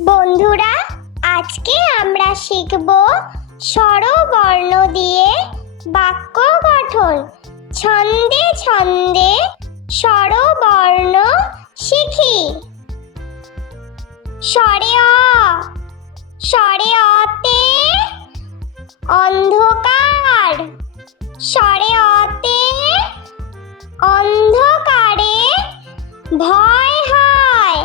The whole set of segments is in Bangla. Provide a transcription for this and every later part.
বন্ধুরা, আজকে আমরা শিখব স্বরবর্ণ দিয়ে বাক্য গঠন। ছন্দে ছন্দে স্বরবর্ণ শিখি। স্বরে অ, স্বরে অতে অন্ধকার, স্বরে অতে অন্ধকারে ভয় হয়।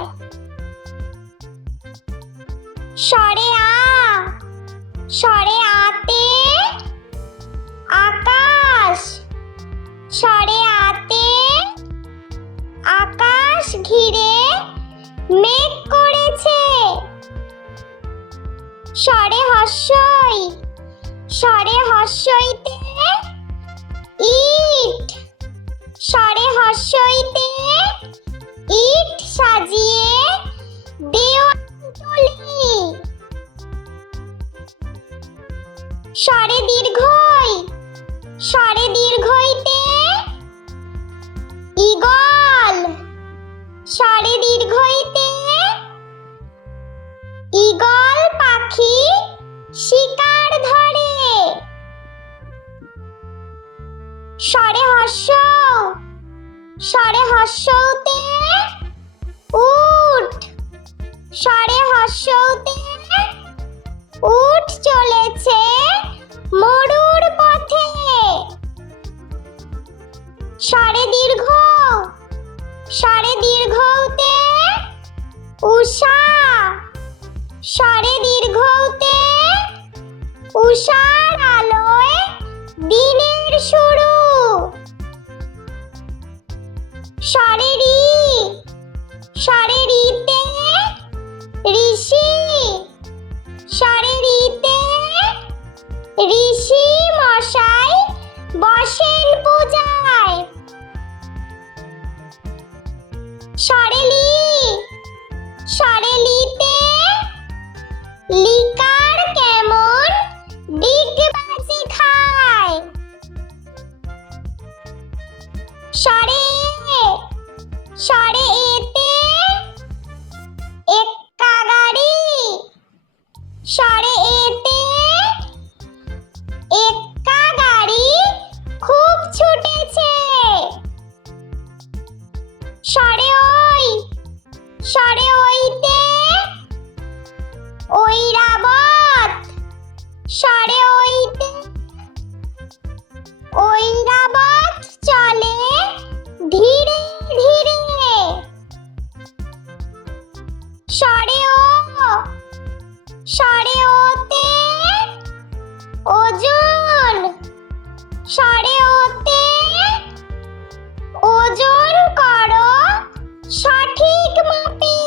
স্বরে আ, স্বরে আতে আকাশ, স্বরে আতে আকাশ ঘিরে মেঘ করেছে। স্বরে হর্ষই, স্বরে হর্ষইতে ইট, স্বরে হর্ষইতে ইট সাজিয়ে দেওয়াল তুলি। স্বরে দীর্ঘই, স্বরে দীর্ঘইতে ঈগল, স্বরে দীর্ঘইতে ঈগল পাখি শিকার ধরে। স্বরে হর্ষ, স্বরে হর্ষতে উট, স্বরে হর্ষতে উট চলেছে মরুর পথে। স্বরে দীর্ঘ, স্বরে দীর্ঘতে উষা, স্বরে দীর্ঘতে উষার আলোয় দিনের শুরু। স্বরে রি, স্বরে রিতে ঋষি, স্বরে রিতে ঋষি মশাই বসেন পূজায়। স্বরে লি, স্বরে লিতে লিকার কেমন ডিগবাজি খায়। স্বরে এ, স্বরে এতে এক্কা গাড়ি, স্বরে এতে এক্কা গাড়ি খুব ছুটেছে। স্বরে ওই, স্বরে ওইতে ঐরাবত, স্বরে ওইতে ঐরাবত চলে ধীরে ধীরে। স্বরে ও, স্বরে ওতে ওজন, স্বরে ওতে ওজন করো সঠিক মাপে।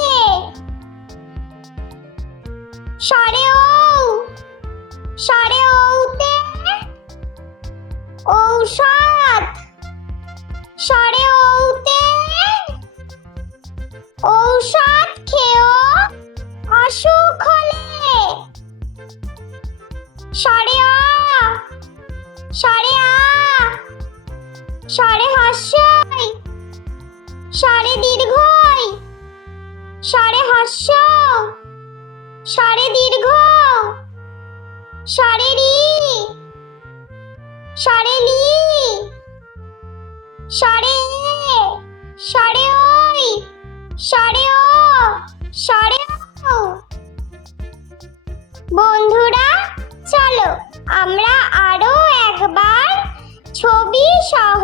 স্বরে ঔ, স্বরে ঔতে ঔষধ, স্বরে ঔতে ঔষধ খেয়েও অসুখ হলে। স্বরে অ, স্বরে আ, স্বরে হর্ষই, স্বরে দীর্ঘই, স্বরে হর্ষ, স্বরে দীর্ঘ, স্বরে রি, স্বরে লি, স্বরে এ, স্বরে ওই, স্বরে ও, স্বরে ও। বন্ধুরা, চলো আমরা আরো একবার ছবি সহ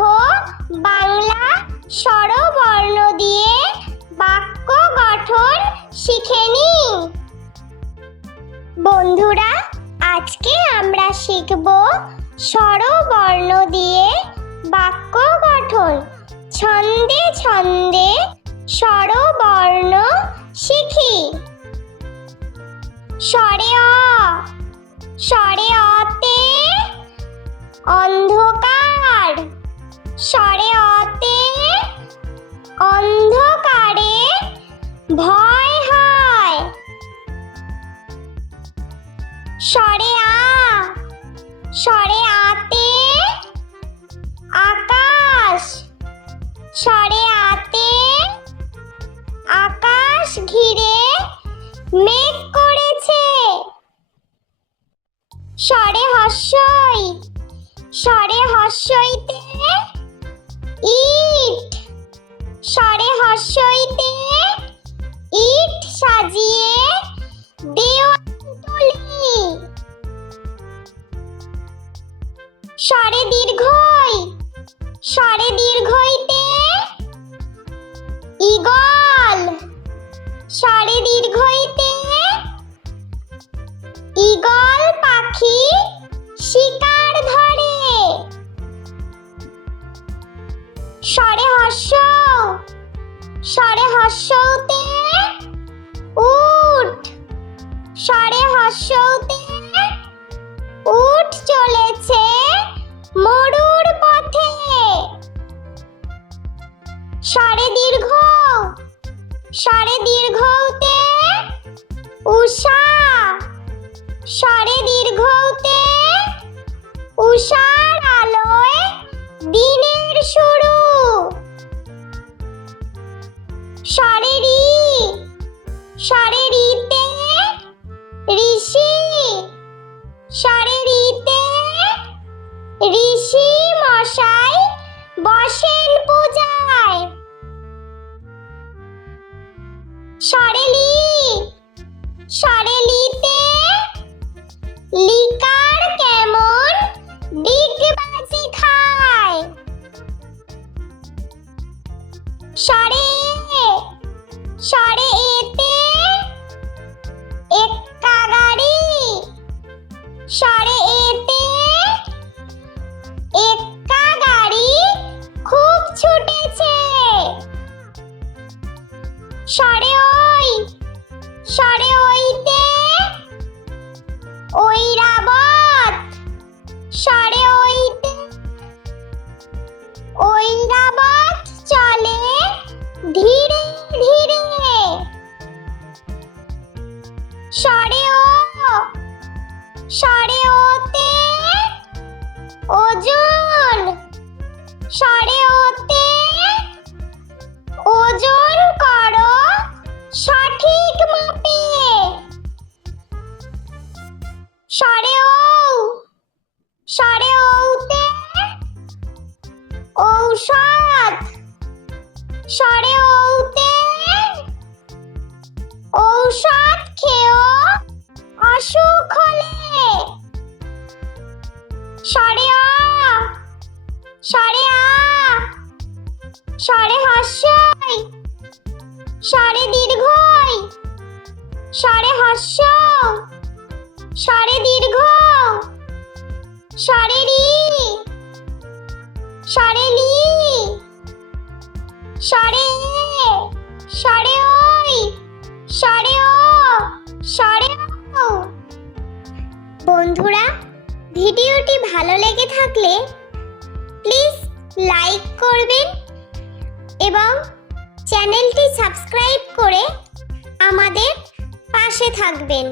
বাংলা স্বরবর্ণ দিয়ে বাক্য গঠন শিখে নিই। বন্ধুরা, আজকে আমরা শিখব স্বরবর্ণ দিয়ে বাক্য গঠন। ছন্দে ছন্দে স্বরবর্ণ শিখি। স্বরে অ, স্বরে অতে অন্ধকার, স্বরে অতে অন্ধকারে ভয় হয়। স্বরে আ, স্বরে আতে আকাশ, স্বরে আতে আকাশ ঘিরে মেঘ হস্যইতে ইট, স্বরে হস্যইতে ইট সাজিয়ে দেওয়াল তুলি। স্বরে দীর্ঘই, স্বরে দীর্ঘইতে ঈগল, স্বরে দীর্ঘইতে ঈগল পাখি শিকার ধরে। স্বরে হস্য, স্বরে হস্যতে উট, স্বরে হস্যতে উট চলেছে মরুর পথে। স্বরে দীর্ঘ, স্বরে দীর্ঘতে উষা, স্বরে দীর্ঘতে উষার আলোয় দিনের শুরু। স্বরে রি, স্বরে রিতে ঋষি, স্বরে রিতে ঋষি মশাই বসেন পূজায়। স্বরে লি, স্বরে লিতে লিকার কেমন ডিগবাজি খায়। স্বরে এ, স্বরে এতে এক্কা গাড়ি, স্বরে এতে এক্কা গাড়ি খুব ছুটেছে। স্বরে ওই, স্বরে ওইতে ঐরাবত, স্বরে ওইতে ঐরাবত চলে ধীরে ধীরে। স্বরে ও, স্বরে ওতে ওজন, স্বরে ওতে ওজন করো সঠিক মাপে। স্বরে ও, স্বরে ওতে ঔষধ, স্বরে ওতে ঔষধ খেয়েও অসুখ হলে। স্বরে আ, স্বরে আ, স্বরে হস্যই, স্বরে দীর্ঘই, স্বরে হস্য, স্বরে দীর্ঘ, স্বরে রি, স্বরে লি, স্বরে এ, স্বরে ওই, স্বরে ও, স্বরে ও। বন্ধুরা, ভিডিওটি ভালো লেগে থাকলে প্লিজ লাইক করবেন এবং চ্যানেলটি সাবস্ক্রাইব করে আমাদের পাশে থাকবেন।